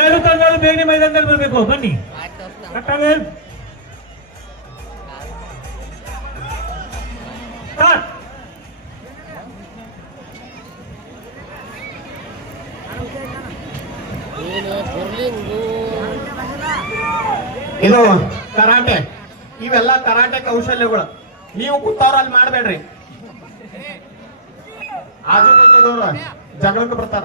ಎರಡು ತಂಡಗಳು ಬೇಗನೆ ಮೈದಾನದಲ್ಲಿ ಬರಬೇಕು. ಬನ್ನಿ ಕಟ್ಟಾಗೆ ಇದು ಕರಾಟೆ. ಇವೆಲ್ಲ ಕರಾಟೆ ಕೌಶಲ್ಯಗಳು. ನೀವು ಕೂತವ್ರಲ್ಲಿ ಮಾಡಬೇಡ್ರಿ. ಆಜು ಬಾಜುದವ್ರ ಜಗಳಕ್ಕೆ ಬರ್ತಾರ.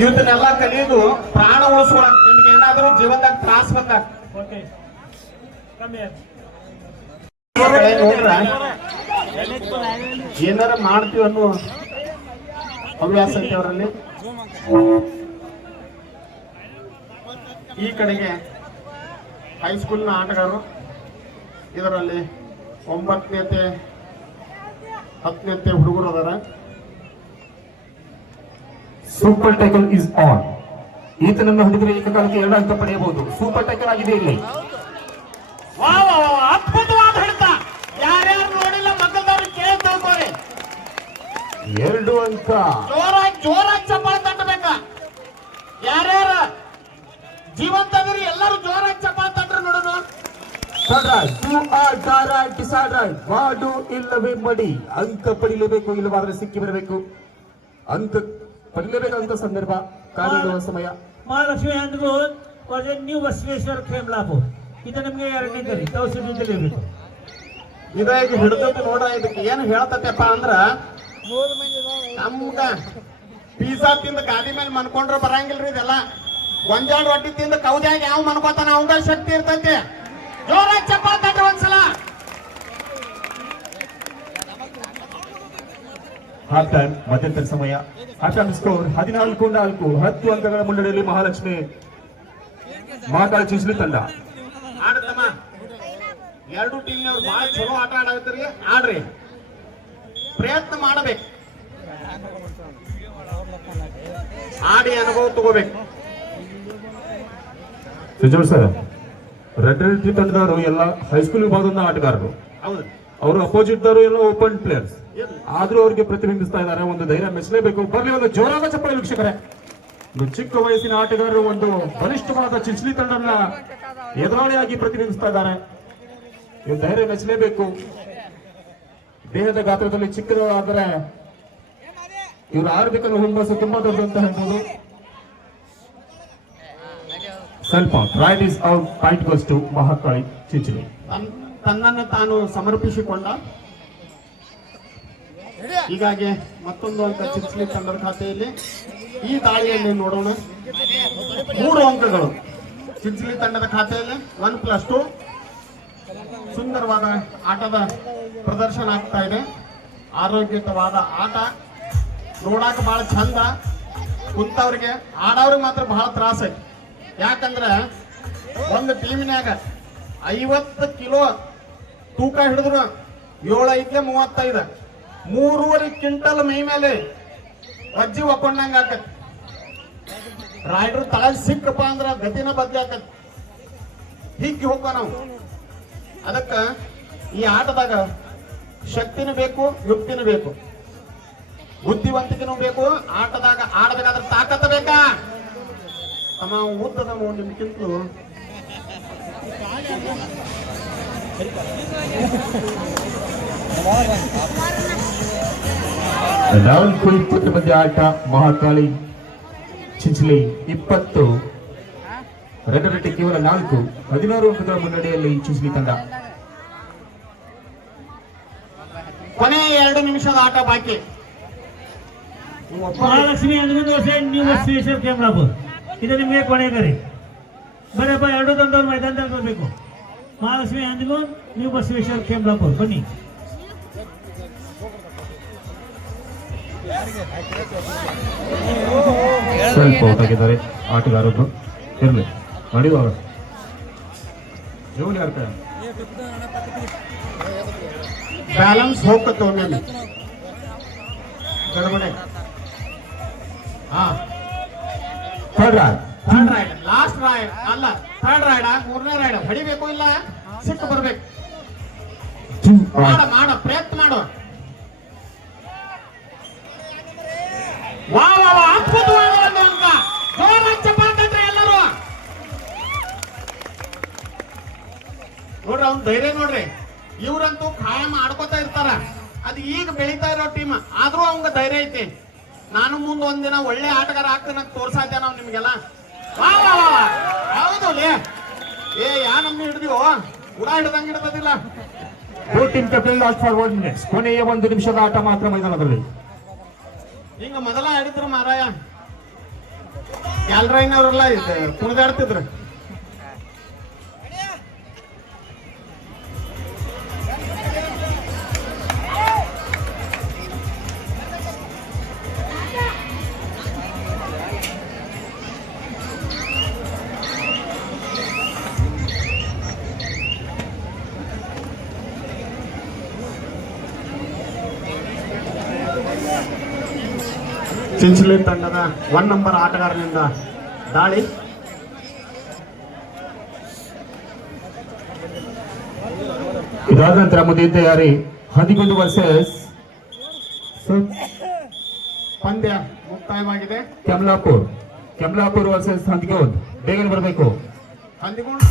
ಇವತ್ತನ್ನೆಲ್ಲ ಕಲಿಯೋದು ಪ್ರಾಣ ಉಳಿಸ್ಕೊಳಕ್. ನಿಮ್ಗೆ ಏನಾದ್ರೂ ಜೀವನದಾಗ ತ್ರಾಸ ಬಂದಾಗ ನೋಡ್ರ ಏನಾರ ಮಾಡ್ತೀವಿ ಅನ್ನೋ ಹವ್ಯಾಸ ಐತೆ ಅವರಲ್ಲಿ. ಈ ಕಡೆಗೆ ಹೈಸ್ಕೂಲ್ನ ಆಟಗಾರರು. ಇದರಲ್ಲಿ 9ನೇತೆ 10ನೇತೆ ಹುಡುಗರು ಅದಾರ. Super tackle is on. ಈತನನ್ನು ಹೊಡೆದರೆ ಏಕಕಾಲಕ್ಕೆ 2 ಅಂಕ ಪಡೆಯಬಹುದು. ಸೂಪರ್ ಟೈಕಲ್ ಆಗಿದೆ ಇಲ್ಲಿ. ಅದ್ಭುತವಾದ ಹಿಡಿತ. ಯಾರ್ಯಾರು ನೋಡಿಲ್ಲ ಮಕ್ಕಳದವ್ರು ಕೇಳಿ ತಿಳ್ಕೋರಿ. 2 ಅಂಕ. ಜೋರಾಗಿ ಚಪ್ಪಾಳೆ ತಟ್ಟಬೇಕ. ಯಾರ್ಯಾರ ಜೀವಂತ ಎಲ್ಲರೂ ಜೋರಾಗಿ ಚಪ್ಪಾಳೆ ತಟ್ಟ್ರೆ ನೋಡೋಣ. ಮಾಡು ಇಲ್ಲವೇ ಮಡಿ. ಅಂಕ ಪಡಿಲೇಬೇಕು, ಇಲ್ಲವಾದ್ರೆ ಸಿಕ್ಕಿ ಬರಬೇಕು. ಅಂಕ ಪಡಿಲೇಬೇಕಂತ ಸಂದರ್ಭ, ಕಾಲಿಡುವ ಸಮಯ. ಮಹಾಲಕ್ಷ್ಮಿ ಅಂದ್ರೂ ನ್ಯೂ ಬಸವೇಶ್ವರ ಖೇಮ್ಲಾಪು. ಇದು ನಿಮ್ಗೆ 2ನೇ ಕರಿ ತೌಸಿಬೇಕು. ಇದಾಗ ಹಿಡಿದದ್ದು ನೋಡ. ಇದಕ್ಕೆ ಏನು ಹೇಳ್ತಪ್ಪ ಅಂದ್ರ, ನಮ್ಗ ಪಿಜ್ಜಾ ತಿಂದ ಗಾದಿ ಮೇಲೆ ಮನ್ಕೊಂಡ್ರೆ ಬರಂಗಿಲ್ರಿ. ಇದೆಲ್ಲ ಗೊಂಜಾಳ ರೊಟ್ಟಿ ತಿಂದ ಕೌದ್ಯಾಗ ಯಾವ ಮನ್ಕೋತಾನ ಅವಂಗ ಶಕ್ತಿ ಇರ್ತೈತಿ. ಜೋರಾಗಿ ಚಪ್ಪಾಳೆ ತಟ್ಟಿ ಒಂದ್ಸಲ. ಹಾಫ್ ಟೈಮ್, ಮಧ್ಯಂತರ ಸಮಯ. Half time score 14-4. 10 ಅಂಕಗಳ ಮುನ್ನಡೆಯಲ್ಲಿ ಮಹಾಲಕ್ಷ್ಮಿ ಮಹಾಕಾಳಿ ಚಿಂಚಲಿ ತಂಡ. ಆಡತಮ್ಮ, 2 ಟೀಮ್ನವ್ರು ಬಹಳ ಚಲೋ ಆಟ ಆಡತ್ರಿ. ಆಡ್ರಿ, ಪ್ರಯತ್ನ ಮಾಡಬೇಕು. ಆಡಿ ಅನುಭವ ತಗೋಬೇಕು. ಸುಜೋರ್ ಸರ್, ರೆಡ್ ರೆಡ್ ತಂಡದವರು ಎಲ್ಲ ಹೈಸ್ಕೂಲ್ ವಿಭಾಗದ ಆಟಗಾರರು. ಅವರು ಅಪೋಸಿಟ್ ದವರು ಎಲ್ಲ ಓಪನ್ ಪ್ಲೇಯರ್ಸ್. ಆದ್ರೂ ಅವ್ರಿಗೆ ಪ್ರತಿಬಿಂಬಿಸ್ತಾ ಇದ್ದಾರೆ. ಒಂದು ಧೈರ್ಯ ಮೆಚ್ಚಲೇಬೇಕು. ಬರ್ಲಿ ಒಂದು ಜೋರಾದ ಚಪ್ಪಾಳೆ ವೀಕ್ಷಕರೇ. ಒಂದು ಚಿಕ್ಕ ವಯಸ್ಸಿನ ಆಟಗಾರರು ಒಂದು ಬಲಿಷ್ಠವಾದ ಚಿಂಚಲಿ ತಂಡನ ಎದುರಾಳಿಯಾಗಿ ಪ್ರತಿಬಿಂಬಿಸ್ತಾ ಇದ್ದಾರೆ. ಇವ್ರು ಧೈರ್ಯ ಮೆಚ್ಚಲೇಬೇಕು. ದೇಹದ ಗಾತ್ರದಲ್ಲಿ ಚಿಕ್ಕದಾದರೆ ಇವರು ಆಡಬೇಕನ್ನೋ ಹುಮ್ಮಸ್ಸು ತುಂಬಾ ದೊಡ್ಡ ಅಂತ ಹೇಳ್ಬೋದು. ಸ್ವಲ್ಪ right is out. Point goes to Mahakali Chinchali. ತನ್ನನ್ನು ತಾನು ಸಮರ್ಪಿಸಿಕೊಂಡ. ಹೀಗಾಗಿ ಮತ್ತೊಂದು ಅಂಕ ಚಿಂಚಲಿ ತಂಡದ ಖಾತೆಯಲ್ಲಿ. ಈ ದಾಳಿಯಲ್ಲಿ ನೋಡೋಣ, 3 ಅಂಕಗಳು ಚಿಂಚಲಿ ತಂಡದ ಖಾತೆಯಲ್ಲಿ. 1+2. ಸುಂದರವಾದ ಆಟದ ಪ್ರದರ್ಶನ ಆಗ್ತಾ ಇದೆ. ಆರೋಗ್ಯಯುತವಾದ ಆಟ ನೋಡಾಕ ಬಹಳ ಚಂದ. ಕುಂತವ್ರಿಗೆ ಆಡೋರಿಗೆ ಮಾತ್ರ ಬಹಳ ತ್ರಾಸ ಐತಿ. ಯಾಕಂದ್ರೆ ಒಂದು ಟೀಮಿನಾಗ 50 ಕಿಲೋ ತೂಕ ಹಿಡಿದ್ರು 7-5-35 3.5 ಕ್ವಿಂಟಲ್ ಮೈ ಮೇಲೆ ವಜ್ಜಿ ಒಕ್ಕೊಂಡಂಗ ಆಕತ್. ರೈಡರ್ ತಳ ಸಿಕ್ಕಪ್ಪ ಅಂದ್ರ ಗತಿನ ಬದ್ಲಿ ಆಕತ್. ಹೀಗೆ ಹೋಗ್ವ ನಾವು. ಅದಕ್ಕ ಈ ಆಟದಾಗ ಶಕ್ತಿನೂ ಬೇಕು, ಯುಕ್ತಿನೂ ಬೇಕು, ಬುದ್ಧಿವಂತಿಕೆನೂ ಬೇಕು. ಆಟದಾಗ ಆಡಬೇಕಾದ್ರೆ ತಾಕತ್ತ ಬೇಕಾ. ತಮ್ಮ ಉದ್ದದ ನಿಮ್ಗಿಂತಲೂ ನಾಲ್ಕು 20 ಮಂದಿ ಆಟ. ಮಹಾಕಾಳಿ ಚಿಂಚಲಿ 20, ರೆಡ್ ರೆಡ್ ಕೇವಲ 4. 16 ಅಂಕಗಳ ಮುನ್ನಡೆಯಲ್ಲಿ ಚಿಂಚಲಿ ತಂಡ. ಕೊನೆ 2 ನಿಮಿಷದ ಆಟ ಬಾಕಿ. ಮಹಾಲಕ್ಷ್ಮಿ ಅಂದ್ರೂ ನ್ಯೂ ಬಸವೇಶ್ವರ ಖೇಮ್ಲಾಪು. ಇದು ನಿಮಗೆ ಕೊನೆ ಕರಿ. ಬರಪ್ಪ, 2 ತಂಡವ್ರು ಮೈದಾನದಲ್ಲಿ ಬರಬೇಕು. ಮಹಾಲಕ್ಷ್ಮಿ ಅಂದ್ರೂ ನ್ಯೂ ಬಸವೇಶ್ವರ ಖೇಮ್ಲಾಪು. ಬನ್ನಿ. ಸ್ವಲ್ಪ ಔಟ್ ಆಗಿದ್ದಾರೆ ಆಟಗಾರರು. ಇರಲಿ ನಡೆಯುವಾಗ ಜೋಲಿ ಆಡ್ತಾರೆ. ಬ್ಯಾಲೆನ್ಸ್ ಹೋಗ್ತದೆ ಒಮ್ಮೆ ಗಡಬಡೆ. ಥರ್ಡ್ ರೈಡ್, ಲಾಸ್ಟ್ ರೈಡ್ ಅಲ್ಲ, ಥರ್ಡ್ ರೈಡ್. 3ನೇ ರೈಡ್ ಹೊಡಿಬೇಕು, ಇಲ್ಲ ಸಿಟ್ಟು ಬರ್ಬೇಕು. ಮಾಡ ಪ್ರಯತ್ನ ಮಾಡು. ವಾ ವಾ ವಾ, ಅದ್ಭುತವಾದ ಒಂದು ಅಂಕ. ಜೋರಾಗಿ ಚಪ್ಪಾಳೆ ತಟ್ರಿ ಎಲ್ಲರೂ. ನೋಡ್ರಿ ಅವ್ನ ಧೈರ್ಯ ನೋಡ್ರಿ. ಇವ್ರಂತೂ ಖಾಯಂ ಆಡ್ಕೋತಾ ಇರ್ತಾರ. ಅದು ಈಗ ಬೆಳೀತಾ ಇರೋ ಟೀಮ್, ಆದ್ರೂ ಅವಂಗ ಧೈರ್ಯ ಐತಿ. ನಾನು ಮುಂದೆ ಒಂದಿನ ಒಳ್ಳೆ ಆಟಗಾರ ಆಗ್ತೇನೆ ಅಂತ ತೋರ್ಸಾದ್ಯ ನಾವು ನಿಮ್ಗೆಲ್ಲ. ವಾ ವಾ ವಾ ವಾ. ಹೌದು ಲೇ. ಏ ಯಾ ನಮ್ನ ಹಿಡ್ದಿವೋ ಉಡ ಹಿಡ್ದಂಗ ಹಿಡ್ದದಿಲ್ಲ. Team captain last for 1 minute. ಕೊನೆಯ 1 ನಿಮಿಷದ ಆಟ ಮಾತ್ರ ಮೈದಾನದಲ್ಲಿ. ಹಿಂಗ ಮೊದಲ ಆಡಿದ್ರು ಮಾರಾಯ, ಕ್ಯಾಲ್ರೈನವರೆಲ್ಲ ಕುಣಿದಾಡ್ತಿದ್ರು. ಚಿಂಚಲಿ ತಂಡದ 1 ನಂಬರ್ ಆಟಗಾರನಿಂದ ದಾಳಿ. ಇದಾದ ನಂತರ ಮುಂದಿನ ತಯಾರಿ 11 ವರ್ಸಸ್ ಪಂದ್ಯ ಮುಕ್ತಾಯವಾಗಿದೆ. ಕೆಮ್ಲಾಪುರ್ ವರ್ಸಸ್ ಹಂದಿಗೋಡ್. ಬೇಗನೆ ಬರಬೇಕು. ಹಂದಿಗೋಡ್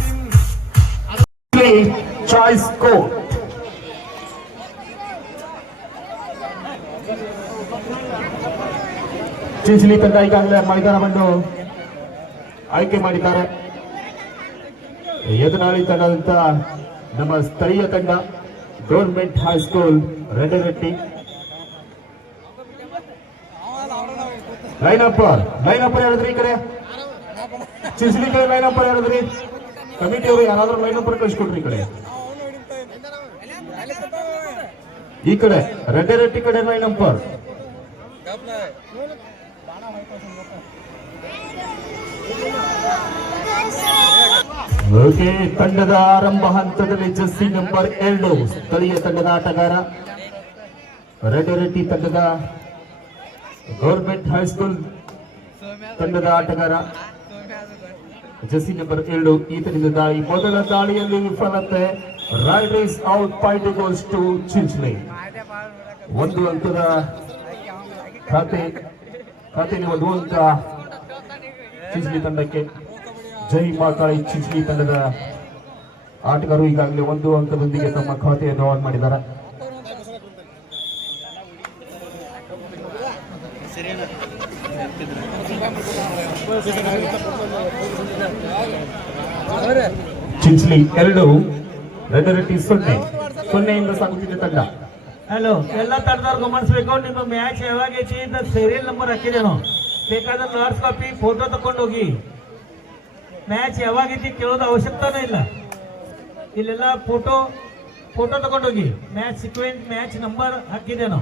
ಟೀಮ್ ಚಾಯ್ಸ್ ಕೋರ್ಟ್. ಚಿಂಚಲಿ ತಂಡ ಈಗಾಗಲೇ ಮೈದಾನವನ್ನು ಆಯ್ಕೆ ಮಾಡಿದ್ದಾರೆ. ಎದುರಾಳಿ ತಂಡದಂತ ನಮ್ಮ ಸ್ಥಳೀಯ ತಂಡ ಗೌರ್ಮೆಂಟ್ ಹೈಸ್ಕೂಲ್ ರೆಡ್ಡಿರೆಟ್ಟಿ. ಲೈನ್ ಅಪ್ ಹೇಳಿದ್ರಿ ಈ ಕಡೆ. ಚಿಂಚಲಿ ಕಡೆ ಲೈನ್ ಅಪ್ ಹೇಳಿದ್ರಿ. ಕಮಿಟಿಯವರು ಯಾರಾದ್ರೂ ಲೈನ್ ಅಪ್ ಕಳಿಸ್ಕೊಟ್ರಿ ಈ ಕಡೆ. ಈ ಕಡೆ ರೆಡ್ಡಿರೆಟ್ಟಿ ಕಡೆ ಲೈನ್ ಅಪ್. ಓಕೆ, ತಂಡದ ಆರಂಭ ಹಂತದಲ್ಲಿ ಜರ್ಸಿ ನಂಬರ್ 2 ಸ್ಥಳೀಯ ತಂಡದ ಆಟಗಾರ, ರೆಡ್ಡಿರೆಟ್ಟಿ ತಂಡದ ಗೌರ್ಮೆಂಟ್ ಹೈಸ್ಕೂಲ್ ತಂಡದ ಆಟಗಾರ ಜರ್ಸಿ ನಂಬರ್ 2 ಈತನಿಂದ ದಾಳಿ. ಮೊದಲ ದಾಳಿಯಲ್ಲಿ ವಿಫಲತೆ. Raid is out. Point goes to Chinchali. 1 ಅಂಕದ ಖಾತೆಯಲ್ಲಿ 1 ಅಂಕ ಚಿಂಚಲಿ ತಂಡಕ್ಕೆ. ಜೈ ಮಾಕಾಳಿ. ಚಿಂಚಲಿ ತಂಡದ ಆಟಗಾರರು ಈಗಾಗಲೇ 1 ಅಂಕದೊಂದಿಗೆ ತಮ್ಮ ಖಾತೆಯನ್ನು ಆನ್ ಮಾಡಿದ್ದಾರೆ. ಚಿಂಚಲಿ 2, ರೆಡ್ಡಿರೆಟ್ಟಿ 0 ಸಾಗುತ್ತಿದೆ ತಂಡ. ಹಲೋ, ಎಲ್ಲ ತಂಡದವ್ರು ಗಮನಿಸಬೇಕು. ನಿಮ್ಮ ಮ್ಯಾಚ್ ಯಾವಾಗೈತಿ ಅಂತ ಸೀರಿಯಲ್ ನಂಬರ್ ಹಾಕಿದೇನು, ಬೇಕಾದ್ರೆ ಲಾರ್ಜ್ ಕಾಪಿ ಫೋಟೋ ತಕೊಂಡು ಹೋಗಿ. ಮ್ಯಾಚ್ ಯಾವಾಗೈತಿ ಕೇಳೋದು ಅವಶ್ಯಕತಾನೇ ಇಲ್ಲ. ಇಲ್ಲೆಲ್ಲ ಫೋಟೋ ತಗೊಂಡೋಗಿ. ಮ್ಯಾಚ್ ಸೀಕ್ವೆನ್ಸ್, ಮ್ಯಾಚ್ ನಂಬರ್ ಹಾಕಿದೇನು.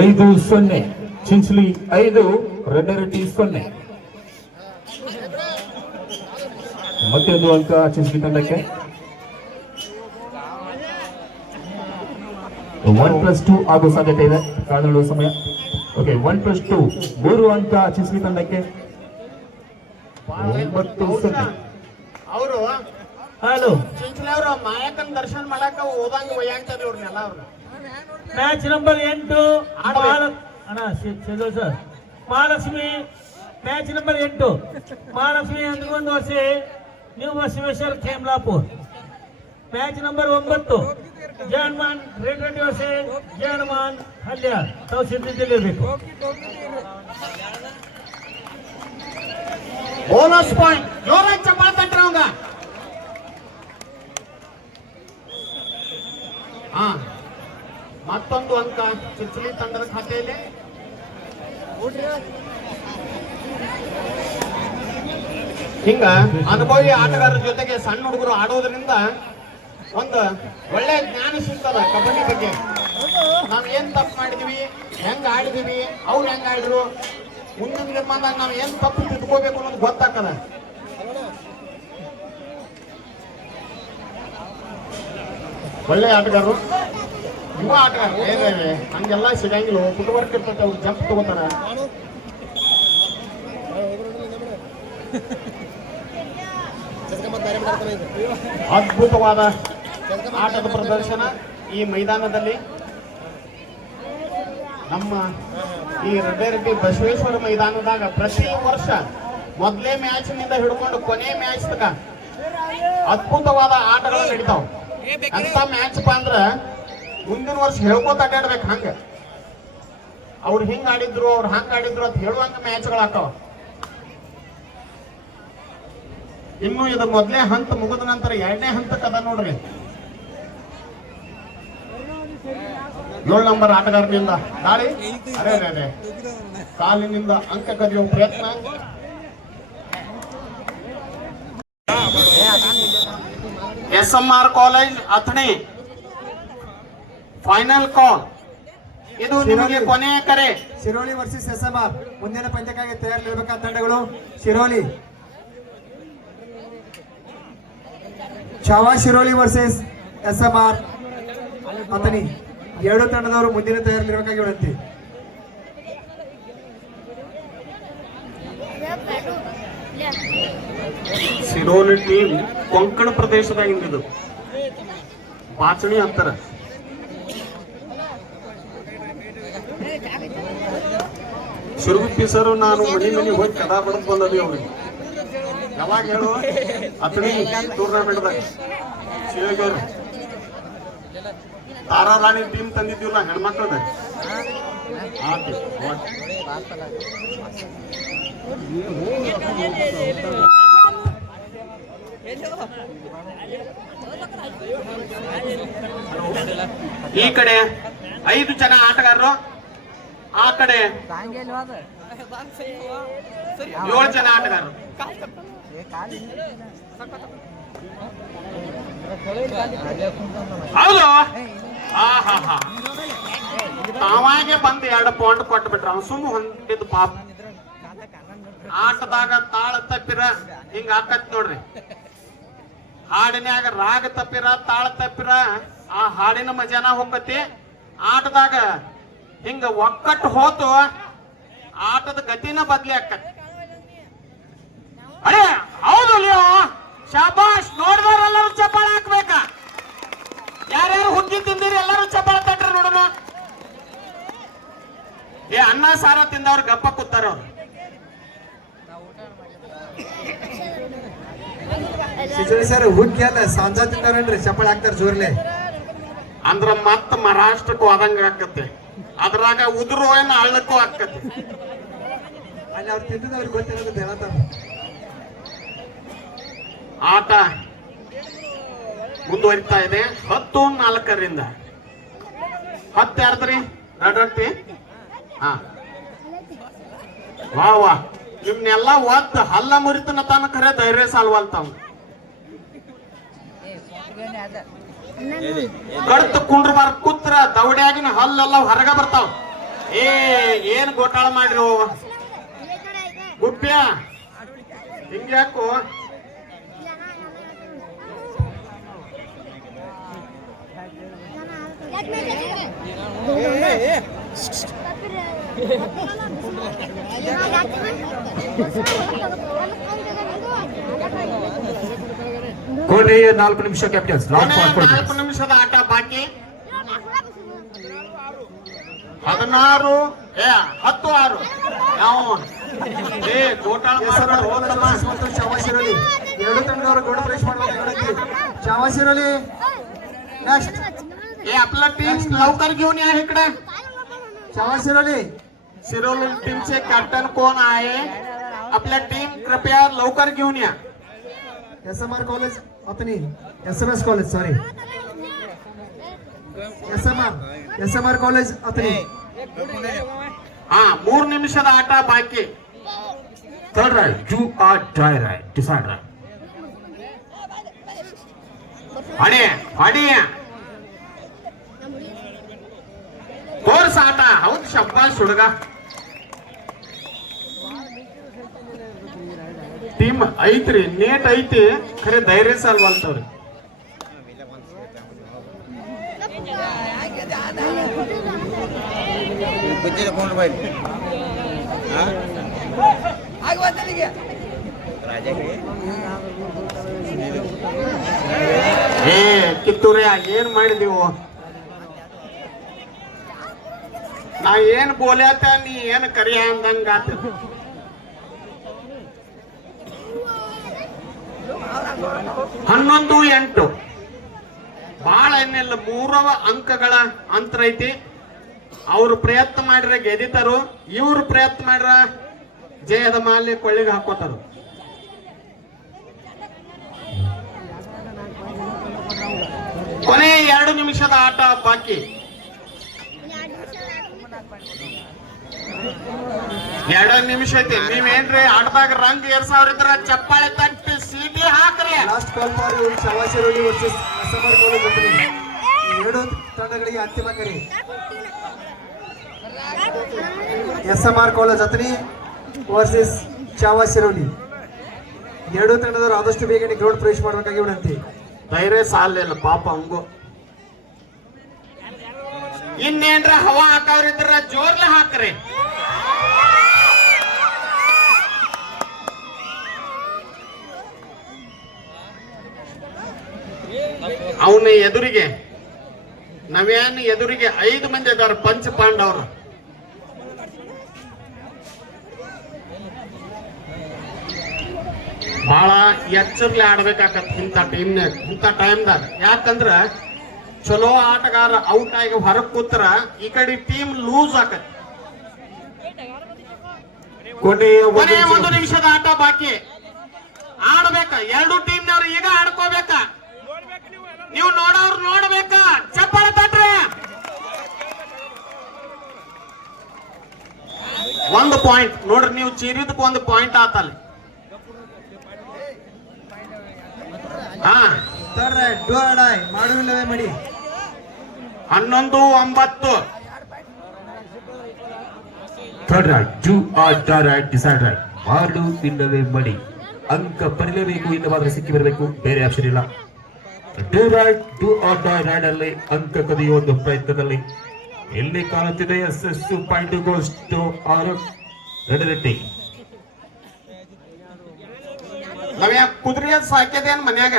ಐದು 0 ಚಿಂಚಲಿ 5, ರೆಡ್ಡಿರೆಟ್ಟಿ 0. ಮತ್ತೆ 1 ಅಂಕ ಚಿಂಚಲಿ ತಂಡಕ್ಕೆ. 1+2 ಆಗೋ ಸಾಧ್ಯತೆ ಇದೆ. ಕಾದು ಸಮಯ. ಓಕೆ, 1+2 3 ಅಂಕ ಚಿಂಚಲಿ ತಂಡಕ್ಕೆ. 9-0. ಅವರು ಹಲೋ, ಚಿಂಚಲಿ ಅವರು ಮಾಯಕನ್ ದರ್ಶನ ಮಾಡಾಕ ಹೋದಂಗ ಒಯ್ಯಾಂಗ್ತಾರೆ ಇವ್ರನ್ನೆಲ್ಲ. ಅವ್ರು match number 8 sir Mahalakshmi. Match number 8 Mahalakshmi ಹಂದಿಗೊಂದು ವರ್ಷ new Basaveshwara Khemlapur. Match number 9 ಜಯನ್ಮಾನ್ ರೆಡ್ಡಿ ವರ್ಷ ಜಯನ್ಮಾನ್ ಹಲ್ಯ. ತಾವು ಸಿದ್ಧತೆಯಲ್ಲಿರಬೇಕು. Bonus point. ಜೋರಾಗಿ ಚಪ್ಪಾಳೆ ತಟ್ರಿ ಅವಂಗ. ಮತ್ತೊಂದು ಅಂಕ ಚಿಂಚಲಿ ತಂಡದ ಖಾತೆಯಲ್ಲಿ. ಹಿಂಗ ಅನುಭವಿ ಆಟಗಾರರ ಜೊತೆಗೆ ಸಣ್ಣ ಹುಡುಗರು ಆಡೋದ್ರಿಂದ ಒಂದು ಒಳ್ಳೆ ಜ್ಞಾನ ಸಿಗ್ತದ ಕಬಡ್ಡಿ ಬಗ್ಗೆ. ನಾವ್ ಏನ್ ತಪ್ಪು ಮಾಡಿದ್ವಿ, ಹೆಂಗ್ ಆಡಿದೀವಿ, ಅವ್ರು ಹೆಂಗ್ ಆಡಿದ್ರು, ಮುಂದಿನ ನಿರ್ಮಾಣದಾಗ ನಾವ್ ಏನ್ ತಪ್ಪು ತಿದ್ಕೋಬೇಕು ಅನ್ನೋದು ಗೊತ್ತಾಗ್ತದ. ಒಳ್ಳೆ ಆಟಗಾರರು, ಯುವ ಆಟಗಾರ. ಹಂಗೆಲ್ಲ ಸಿಗಂಗಿಲ್ಲ. ಫುಟ್ವರ್ಕ್ ಇರ್ತೈತೆ, ಅವ್ರು ಜಂಪ್ ತಗೋತಾರ. ಅದ್ಭುತವಾದ ಆಟದ ಪ್ರದರ್ಶನ ಈ ಮೈದಾನದಲ್ಲಿ ನಮ್ಮ ಈ ರೆಡ್ಡಿ ಬಸವೇಶ್ವರ ಮೈದಾನದಾಗ ಪ್ರತಿ ವರ್ಷ ಮೊದಲೇ ಮ್ಯಾಚ್ ನಿಂದ ಹಿಡ್ಕೊಂಡು ಕೊನೆ ಮ್ಯಾಚ್ ತನಕ ಅದ್ಭುತವಾದ ಆಟಗಳು ನಡೀತಾವ. ಅಂತ ಮ್ಯಾಚ್ ಅಂದ್ರ ಮುಂದಿನ ವರ್ಷ ಹೇಳ್ಕೊತ ಅಡ್ಡಾಡ್ಬೇಕು. ಹಂಗ ಅವ್ರು ಹಿಂಗ್ ಆಡಿದ್ರು ಅವ್ರು ಹಂಗ ಆಡಿದ್ರು ಅಂತ ಹೇಳುವಂಗ ಮ್ಯಾಚ್ಗಳು ಆಕಾವ. ಇನ್ನು ಇದು ಮೊದಲೇ ಹಂತ ಮುಗಿದ ನಂತರ ಎರಡನೇ ಹಂತಕ್ಕೆ ಅದ ನೋಡ್ರಿ. 7 ನಂಬರ್ ಆಟಗಾರನಿಂದ ದಾಳಿ, ಅರೆ ಕಾಲಿನಿಂದ ಅಂಕ ಕದಿಯುವ ಪ್ರಯತ್ನ. SMR college Athani final call. ಇದು ನಿಮಗೆ ಕೊನೆಯ ಕರೆ. ಶಿರೋಳಿ ವರ್ಸಸ್ SMR ಮುಂದಿನ ಪಂದ್ಯಕ್ಕಾಗಿ ತಯಾರಿಸಬೇಕಾದ ತಂಡಗಳು ಶಿರೋಳಿ ಚಾವಾ ಶಿರೋಳಿ ವರ್ಸಸ್ SMR ಅಥಣಿ. ಎರಡು ತಂಡದವರು ಮುಂದಿನ ತಯಾರಿಸಬೇಕಾಗಿ ವಿನಂತಿ. ಸಿರೋಲಿ ಟೀಮ್ ಕೊಂಕಣ ಪ್ರದೇಶದಾಗಿಂದು ಬಾಚಣಿ ಅಂತಾರ. ಶಿರುಗುಪ್ಪಿ ಸರ್ ನಾನು ಮನೆ ಹೋಗಿ ಕದಾ ಬಡದ್ ಬಂದವಿ ಅವ್ರಿಗೆ. ಯಾವಾಗ ಹೇಳು ಅಥಣಿ ಟೂರ್ನಮೆಂಟ್ದಾಗ ಶಿವಗೌರ್ ತಾರಾರಾಣಿ ಟೀಮ್ ತಂದಿದ್ದೀವಲ್ಲ ಹೆಣ್ಮಕ್ಳದ. ಈ ಕಡೆ 5 ಜನ ಆಟಗಾರರು, ಆ ಕಡೆ 7 ಜನ ಆಟಗಾರರು. ಹೌದು, ತಾವಾಗೆ ಬಂದು 2 ಪಾಯಿಂಟ್ ಕೊಟ್ಟು ಬಿಟ್ರ. ಅವ್ನು ಸುಮ್ಮ ಹೊಂದಿದ್ದು ಪಾಪ. ಆಟದಾಗ ತಾಳ ತಪ್ಪಿರ ಹಿಂಗ ಆಕತ್ ನೋಡ್ರಿ. ಹಾಡಿನ್ಯಾಗ ರಾಗ ತಪ್ಪಿರ ತಾಳ ತಪ್ಪಿರ ಆ ಹಾಡಿನ ಮಜಾನ ಹೋಗತಿ. ಆಟದಾಗ ಹಿಂಗ ಒಕ್ಕಟ್ಟು ಹೋತು ಆಟದ ಗತಿನ ಬದ್ಲಿ ಆಕತ್. ಅರೆ ಹೌದು ಲಿಯೋ, ಶಾಬಾಷ್. ನೋಡಿದವರೆಲ್ಲರೂ ಚಪ್ಪಾಳ ಹಾಕ್ಬೇಕ. ಯಾರ್ಯಾರು ಹುಗ್ಗಿ ತಿಂದಿರಿ ಎಲ್ಲರೂ ಚಪ್ಪಾಳ ತಟ್ರಿ ನೋಡೋಣ. ಅನ್ನ ಸಾರ ತಿಂದವ್ರು ಗಪ್ಪ ಕೂತಾರ. ಅವ್ರು ಸರ್ ಹುಗ್ಗಿ ಅಲ್ಲ ಸಾಂಜ ತಿಂತಾರನ್ರಿ ಚಪ್ಪಳ ಹಾಕ್ತಾರ ಜೋರ್ಲೆ. ಅಂದ್ರ ಮತ್ತ ಮಹಾರಾಷ್ಟ್ರಕ್ಕೂ ಆದಂಗ ಆಕತ್ತೆ. ಅದ್ರಾಗ ಉದುರು ಏನ ಹಳ್ಳಕ್ಕೂ ಆಕತ್ತೆ. ಅಲ್ಲಿ ಅವ್ರು ತಿಂದಿದ್ದು ಅವ್ರಿಗೆ ಗೊತ್ತಿರೋದು ಹೇಳತ್ತಾರ. ಆಟ ಮುಂದುವರಿತಾ ಇದೆ. 10-4 10 ಯಾರ್ದ್ರಿ ರಡ್ರಟ್ಟಿ. ವಾ ನಿಮ್ನೆಲ್ಲ ಒತ್ತ ಹಲ್ಲ ಮುರಿತನ ತಾನ ಖರೆ ಧೈರ್ಯ ಸಾಲ್ವಲ್ತಾವ. ಕಡ್ತ ಕುಂಡ್ರಬಾರ ಕೂತ್ರ ದವಡ್ಯಾಗಿನ ಹಲ್ಲೆಲ್ಲ ಹೊರಗ ಬರ್ತಾವ. ಏನ್ ಗೋಟಾಳ ಮಾಡ್ರಿ ಗುಪ್ಪ್ಯ ಹಿಂಗ್ಯಾಕು? ಕೊನೆಯ 4 ನಿಮಿಷ ಕ್ಯಾಪ್ಟನ್ಸ್. 4 ನಿಮಿಷದ ಆಟ ಬಾಕಿ. 16 10-6 ನಾವು ಗೋಟಾಳ ಮತ್ತು ಚಾವಾ ಶಿರೋಳಿ ಎರಡು ತಂಡದವರು ಗೋಡ ಪ್ರವೇಶ ಮಾಡಬೇಕು. ಚಾವಾ शिरोली नेक्स्ट. आपला टीम लवकर घेऊन या इकडे. ಚಾವಾ शिरोली शिरोली टीमचे कॅप्टन कोण आहे? आपल्या टीम कृपया लवकर घेऊन या. SMR college Athani SMS college sorry SMR college Athani. 3 ನಿಮಿಷದ ಆಟ ಬಾಕಿ. Third right, you are die right, decide right. फाडी कोर्स ಆಟ. ಹೌದು, ಶಬ್ಬಾಷ್ ಹುಡುಗ. ಟೀಮ್ ಐತ್ರಿ, ನೇಟ್ ಐತಿ, ಖರೆ ಧೈರ್ಯ ಸಾಲ್ವಲ್ತವ್ರಿ. ಏ ಕಿತ್ತೂರೇ ಏನ್ ಮಾಡಿದೀವು? ನಾ ಏನ್ ಬೋಲ್ಯಾತ ನೀ ಏನ್ ಕರಿಯ ಅಂದಂಗ ಆತ. 11-8 ಬಾಳ ಏನಿಲ್ಲ, 3 ಅಂಕಗಳ ಅಂತರ ಐತಿ. ಅವ್ರು ಪ್ರಯತ್ನ ಮಾಡಿರ ಗೆದಿತಾರು, ಇವ್ರು ಪ್ರಯತ್ನ ಮಾಡಿರ ಜಯದ ಮಾಲೆ ಕೊಳ್ಳಿಗೆ ಹಾಕೋತಾರು. ಕೊನೆ 2 ನಿಮಿಷದ ಆಟ ಬಾಕಿ. 2 ನಿಮಿಷ ಐತಿ. ನೀವೇನ್ರಿ ಆಟದಾಗ ರಂಗ್ ಏರ್ಸಾವ್ರಿದ್ರ ಚಪ್ಪಾಳೆ ತಟ್ಟಿ ಸೀಟಿ ಹಾಕ್ರಿ. Last call for Chavashiroli versus SMR college ಜೊತೆ ಎರಡು ತಂಡಗಳಿಗೆ ಅಂತಿಮ ಕರೆ. SMR college Athani versus Chavashiroli. ಎರಡು ತಂಡದವರು ಆದಷ್ಟು ಬೇಗನೆ ಗ್ರೌಂಡ್ ಪ್ರವೇಶ ಮಾಡಬೇಕಾಗಿ ವಿನಂತಿ. ಧೈರ್ಯ ಸಾಲಿಲ್ಲ ಪಾಪ ಹಂಗು. ಇನ್ನೇನ್ರ ಹವಾ ಹಾಕವ್ರಿದ್ರ ಜೋರ್ಲೆ ಹಾಕ್ರಿ. ಅವನ ಎದುರಿಗೆ ನವ್ಯಾನ್ ಎದುರಿಗೆ 5 ಮಂದಿ ಇದಾರ ಪಂಚ ಪಾಂಡವರು. ಬಹಳ ಎಚ್ಚರ್ಲೆ ಆಡ್ಬೇಕಾಗತ್ತ ಇಂಥ ಟೈಮ್ದಾಗ. ಯಾಕಂದ್ರ ಚಲೋ ಆಟಗಾರ ಔಟ್ ಆಗಿ ಹೊರಗ್ ಕೂತ್ರ ಈ ಕಡೆ ಟೀಮ್ ಲೂಸ್ ಆಕತ್. ಕೊನೆ 1 ನಿಮಿಷದ ಆಟ ಬಾಕಿ. ಆಡ್ಬೇಕ, 2 ಟೀಮ್ನವ್ರು ಈಗ ಆಡ್ಕೋಬೇಕ. ನೀವು ನೋಡೋರು ನೋಡ್ಬೇಕ. ಚಪ್ಪಾಳೆ ತಟ್ರಿ. 1 ಪಾಯಿಂಟ್ ನೋಡ್ರಿ, ನೀವು ಚೀರಿದಕ್ಕೆ 1 ಪಾಯಿಂಟ್ ಆತಲ್ಲಿ. ಮಾಡುವಿಲ್ಲವೇ ಮಾಡಿ. 11-9 third right, do or dye right, decide right. ಮಾಡು ಇಲ್ಲವೇ ಮಡಿ. ಅಂಕ ಬರಲೇಬೇಕು, ಇಲ್ಲವಾದ್ರೆ ಸಿಕ್ಕಿ ಬರಬೇಕು, ಬೇರೆ ಆಪ್ಷನ್ ಇಲ್ಲ. Do right, do or die raid ಅಲ್ಲಿ ಅಂಕ ಕದಿಯುವ ಒಂದು ಪ್ರಯತ್ನದಲ್ಲಿ ಎಲ್ಲಿ ಕಾಣುತ್ತಿದೆ ಯಶಸ್ಸು. ಪಾಯಿಂಟ್ ಗೋಸ್ ಟು ಆರ್ ರೆಡ್ ರೆಡ್ಡಿ. ನಾವ್ಯಾ ಕುದುರೆ ಸಾಕ್ಯದೇನ್ ಮನ್ಯಾಗ?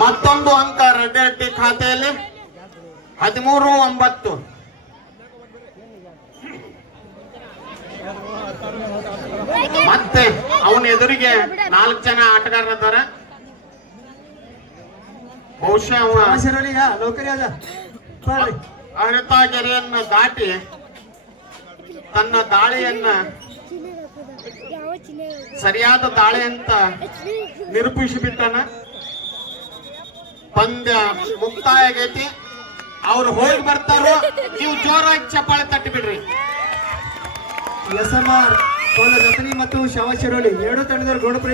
ಮತ್ತೊಂದು ಅಂಕ ರೆಡ್ ರೆಡ್ಡಿ ಖಾತೆಯಲ್ಲಿ. 13-9. ಮತ್ತೆ ಅವನ ಎದುರಿಗೆ 4 ಜನ ಆಟಗಾರರಿದ್ದಾರ. ಬಹುಶಃ ಅವ ಅರಿತಾಗೆರೆಯನ್ನು ದಾಟಿ ತನ್ನ ದಾಳಿಯನ್ನ ಸರಿಯಾದ ದಾಳಿ ಅಂತ ನಿರೂಪಿಸಿಬಿಟ್ಟನ. ಪಂದ್ಯ ಮುಕ್ತಾಯ ಆಗೈತಿ. ಅವ್ರು ಹೋಗಿ ಬರ್ತಾರೋ, ನೀವು ಜೋರಾಗಿ ಚಪ್ಪಾಳೆ ತಟ್ಟಿ ಬಿಡ್ರಿ. SMR ಕಾಲೇಜ್ ಅತನಿ ಮತ್ತು ಚಾವಾಶಿರೋಲಿ ಎರಡು ತಂಡದವರು ಗ್ರೌಂಡ್